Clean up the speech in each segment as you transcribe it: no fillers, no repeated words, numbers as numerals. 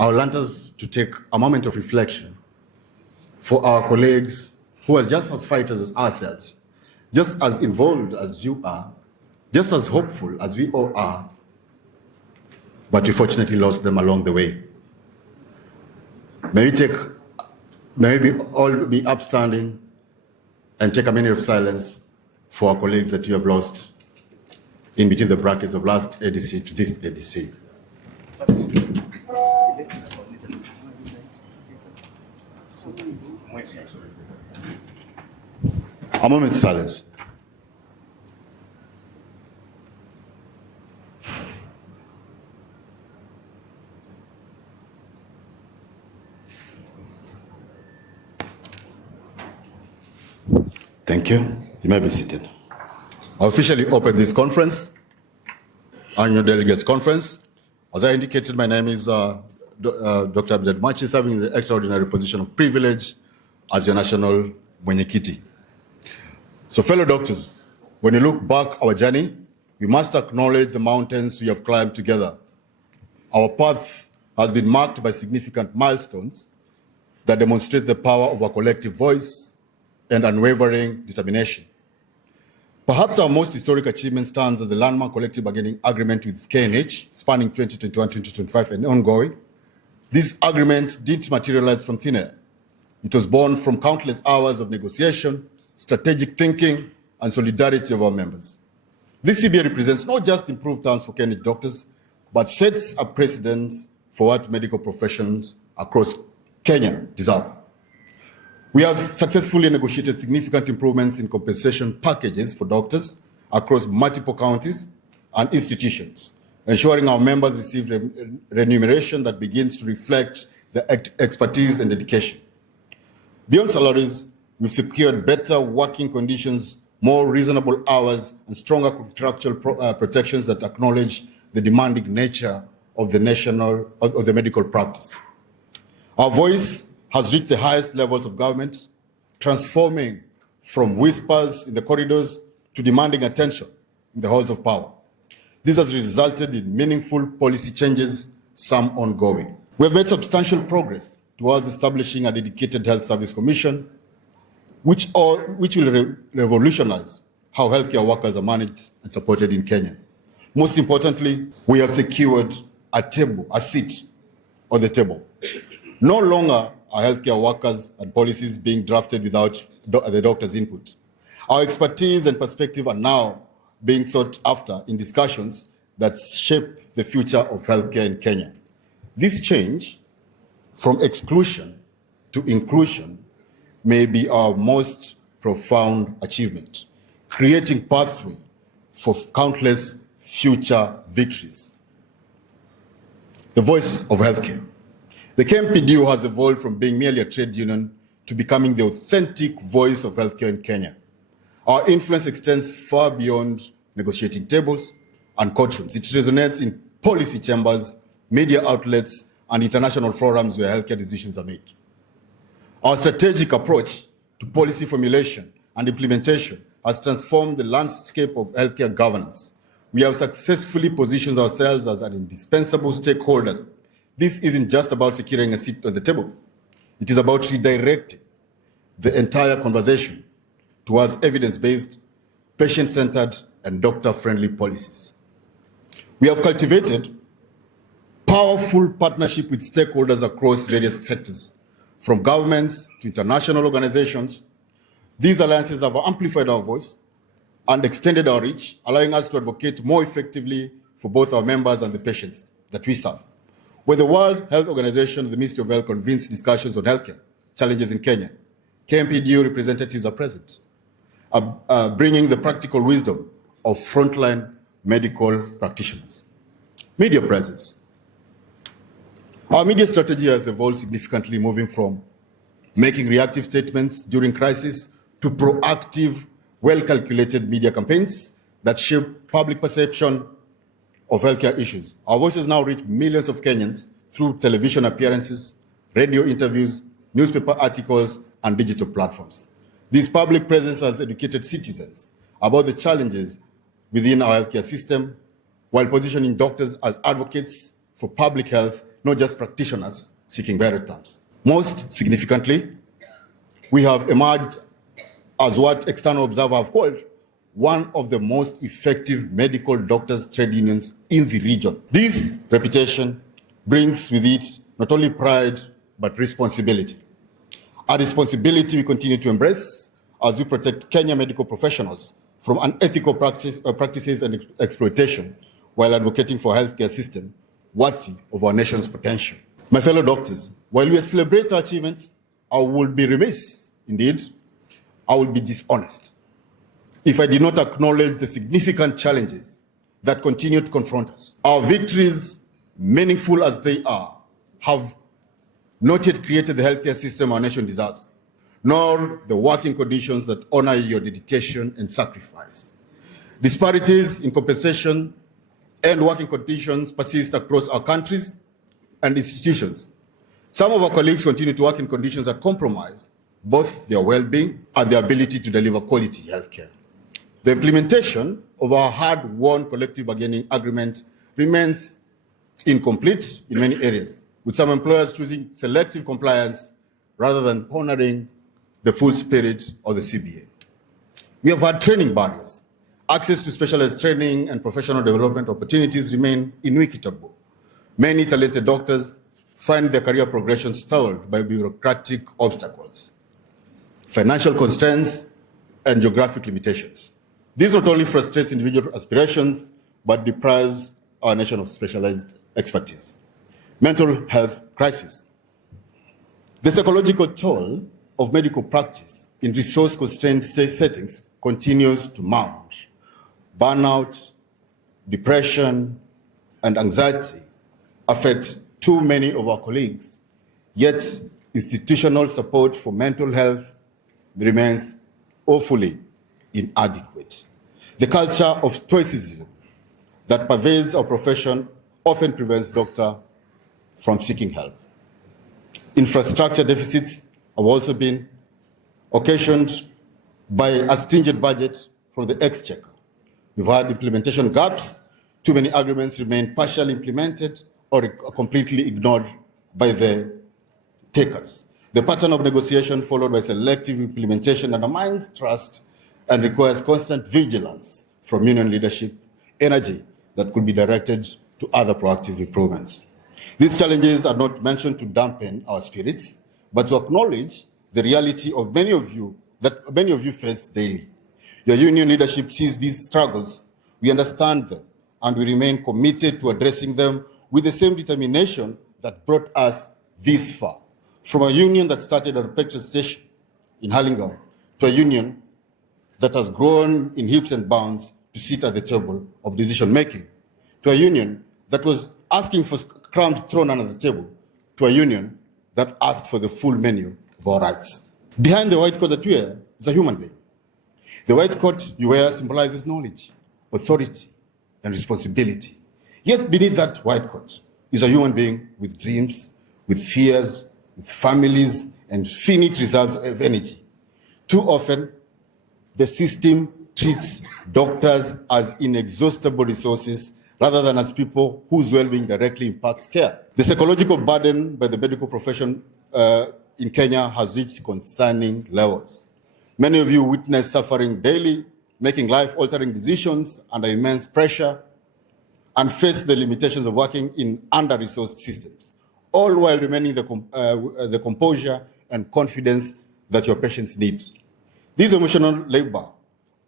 I would want us to take a moment of reflection for our colleagues who are just as fighters as ourselves, just as involved as you are, just as hopeful as we all are, but we fortunately lost them along the way. May we all be upstanding and take a minute of silence for our colleagues that you have lost in between the brackets of last ADC to this ADC. A moment of silence. Thank you. You may be seated. I officially open this conference, Annual Delegates Conference. As I indicated, my name is Dr. Abdel Machi, serving the extraordinary position of privilege as your national Mwenyekiti. So fellow doctors, when you look back our journey, we must acknowledge the mountains we have climbed together. Our path has been marked by significant milestones that demonstrate the power of our collective voice and unwavering determination. Perhaps our most historic achievement stands as the landmark collective bargaining agreement with KNH, spanning 2021-2025 and ongoing. This agreement didn't materialize from thin air. It was born from countless hours of negotiation, strategic thinking, and solidarity of our members. This CBA represents not just improved terms for KNH doctors, but sets a precedent for what medical professions across Kenya deserve. We have successfully negotiated significant improvements in compensation packages for doctors across multiple counties and institutions, ensuring our members receive remuneration that begins to reflect their expertise and dedication. Beyond salaries, we've secured better working conditions, more reasonable hours, and stronger contractual protections that acknowledge the demanding nature of the medical practice. Our voice has reached the highest levels of government, transforming from whispers in the corridors to demanding attention in the halls of power. This has resulted in meaningful policy changes, some ongoing. We have made substantial progress towards establishing a dedicated health service commission, which will revolutionize how healthcare workers are managed and supported in Kenya. Most importantly, we have secured a seat on the table. No longer are healthcare workers and policies being drafted without the doctor's input. Our expertise and perspective are now being sought after in discussions that shape the future of healthcare in Kenya. This change from exclusion to inclusion may be our most profound achievement, creating pathway for countless future victories. The voice of healthcare. The KMPDU has evolved from being merely a trade union to becoming the authentic voice of healthcare in Kenya. Our influence extends far beyond negotiating tables and courtrooms. It resonates in policy chambers, media outlets, and international forums where healthcare decisions are made. Our strategic approach to policy formulation and implementation has transformed the landscape of healthcare governance. We have successfully positioned ourselves as an indispensable stakeholder. This isn't just about securing a seat on the table. It is about redirecting the entire conversation towards evidence-based, patient-centered, and doctor-friendly policies. We have cultivated powerful partnership with stakeholders across various sectors, from governments to international organizations. These alliances have amplified our voice and extended our reach, allowing us to advocate more effectively for both our members and the patients that we serve. When the World Health Organization and the Ministry of Health convenes discussions on healthcare challenges in Kenya, KMPDU representatives are present, bringing the practical wisdom of frontline medical practitioners. Media presence. Our media strategy has evolved significantly, moving from making reactive statements during crisis to proactive, well-calculated media campaigns that shape public perception of healthcare issues. Our voices now reach millions of Kenyans through television appearances, radio interviews, newspaper articles, and digital platforms. This public presence has educated citizens about the challenges within our healthcare system, while positioning doctors as advocates for public health not just practitioners seeking better terms. Most significantly, we have emerged as what external observers have called one of the most effective medical doctors' trade unions in the region. This reputation brings with it not only pride, but responsibility. A responsibility we continue to embrace as we protect Kenya medical professionals from unethical practices and exploitation while advocating for a healthcare system worthy of our nation's potential. My fellow doctors, while we celebrate our achievements, I will be remiss, indeed, I will be dishonest if I did not acknowledge the significant challenges that continue to confront us. Our victories, meaningful as they are, have not yet created the healthcare system our nation deserves, nor the working conditions that honor your dedication and sacrifice. Disparities in compensation and working conditions persist across our countries and institutions. Some of our colleagues continue to work in conditions that compromise both their well-being and their ability to deliver quality healthcare. The implementation of our hard-won collective bargaining agreement remains incomplete in many areas, with some employers choosing selective compliance rather than honoring the full spirit of the CBA. We have had training barriers. Access to specialized training and professional development opportunities remain inequitable. Many talented doctors find their career progression stalled by bureaucratic obstacles, financial constraints, and geographic limitations. This not only frustrates individual aspirations, but deprives our nation of specialized expertise. Mental health crisis. The psychological toll of medical practice in resource-constrained settings continues to mount. Burnout, depression, and anxiety affect too many of our colleagues, yet institutional support for mental health remains woefully inadequate. The culture of stoicism that pervades our profession often prevents doctors from seeking help. Infrastructure deficits have also been occasioned by a stringent budget from the exchequer. We've had implementation gaps. Too many agreements remain partially implemented or completely ignored by the takers. The pattern of negotiation followed by selective implementation undermines trust and requires constant vigilance from union leadership, energy that could be directed to other proactive improvements. These challenges are not mentioned to dampen our spirits, but to acknowledge the reality of many of you face daily. Your union leadership sees these struggles, we understand them, and we remain committed to addressing them with the same determination that brought us this far. From a union that started at a petrol station in Hurlingham to a union that has grown in leaps and bounds to sit at the table of decision-making, to a union that was asking for crumbs thrown under the table, to a union that asked for the full menu of our rights. Behind the white coat that you wear is a human being. The white coat you wear symbolizes knowledge, authority, and responsibility. Yet beneath that white coat is a human being with dreams, with fears, with families, and finite reserves of energy. Too often, the system treats doctors as inexhaustible resources rather than as people whose well-being directly impacts care. The psychological burden by the medical profession in Kenya has reached concerning levels. Many of you witness suffering daily, making life-altering decisions under immense pressure, and face the limitations of working in under-resourced systems, all while remaining the composure and confidence that your patients need. This emotional labor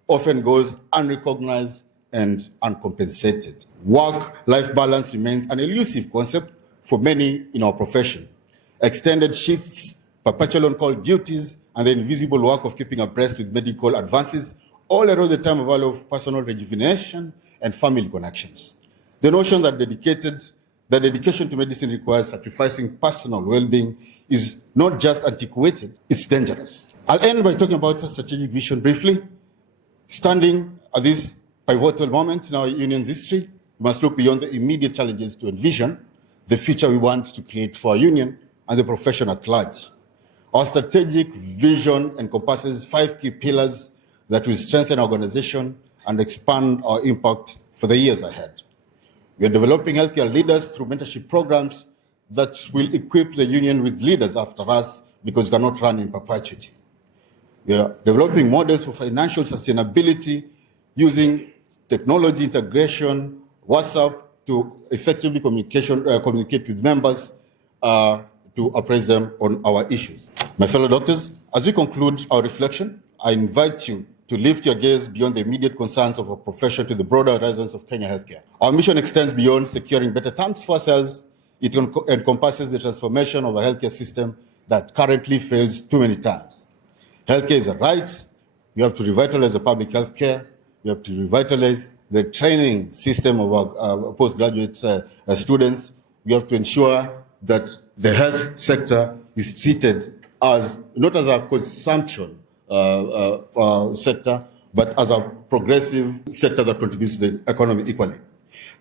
often goes unrecognized and uncompensated. Work-life balance remains an elusive concept for many in our profession. Extended shifts, perpetual on-call duties, and the invisible work of keeping abreast with medical advances all erode the time value of personal rejuvenation and family connections. The notion that dedication to medicine requires sacrificing personal well-being is not just antiquated, it's dangerous. I'll end by talking about a strategic vision briefly. Standing at this pivotal moment in our union's history, we must look beyond the immediate challenges to envision the future we want to create for our union and the profession at large. Our strategic vision encompasses 5 key pillars that will strengthen our organization and expand our impact for the years ahead. We are developing healthcare leaders through mentorship programs that will equip the union with leaders after us, because we cannot run in perpetuity. We are developing models for financial sustainability using technology integration, WhatsApp, to effectively communicate with members to appraise them on our issues. My fellow doctors, as we conclude our reflection, I invite you to lift your gaze beyond the immediate concerns of our profession to the broader horizons of Kenya healthcare. Our mission extends beyond securing better terms for ourselves. It encompasses the transformation of a healthcare system that currently fails too many times. Healthcare is a right. We have to revitalize the public healthcare. We have to revitalize the training system of our postgraduate students. We have to ensure that the health sector is treated as not as a consumption sector, but as a progressive sector that contributes to the economy equally.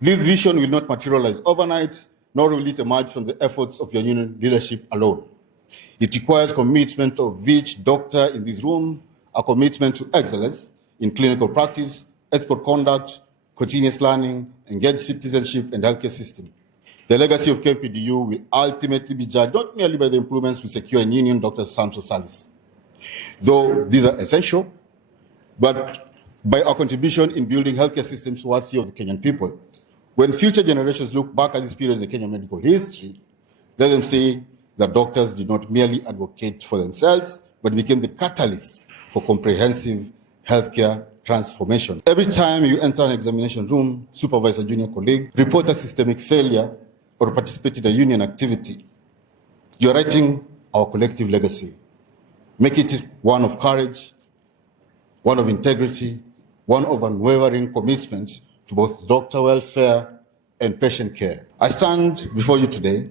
This vision will not materialize overnight, nor will it emerge from the efforts of your union leadership alone. It requires commitment of each doctor in this room, a commitment to excellence in clinical practice, ethical conduct, continuous learning, engaged citizenship, and healthcare system. The legacy of KMPDU will ultimately be judged not merely by the improvements we secure in union doctors' terms of service, though these are essential, but by our contribution in building healthcare systems worthy of the Kenyan people. When future generations look back at this period in the Kenyan medical history, let them say that doctors did not merely advocate for themselves, but became the catalysts for comprehensive healthcare transformation. Every time you enter an examination room, supervise a junior colleague, report a systemic failure, or participate in a union activity, you're writing our collective legacy. Make it one of courage, one of integrity, one of unwavering commitment to both doctor welfare and patient care. I stand before you today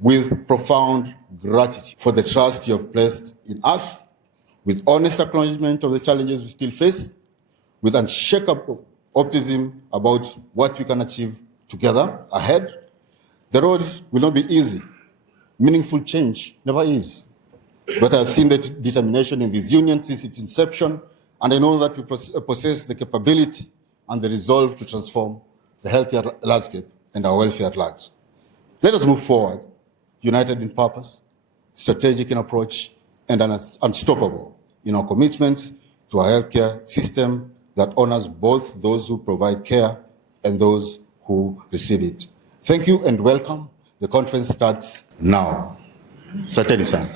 with profound gratitude for the trust you have placed in us, with honest acknowledgement of the challenges we still face, with unshakable optimism about what we can achieve together ahead. The road will not be easy. Meaningful change never is. But I've seen the determination in this union since its inception, and I know that we possess the capability and the resolve to transform the healthcare landscape and our welfare at large. Let us move forward, united in purpose, strategic in approach, and unstoppable in our commitment to a healthcare system that honors both those who provide care and those who receive it. Thank you and welcome. The conference starts now. Asanteni sana.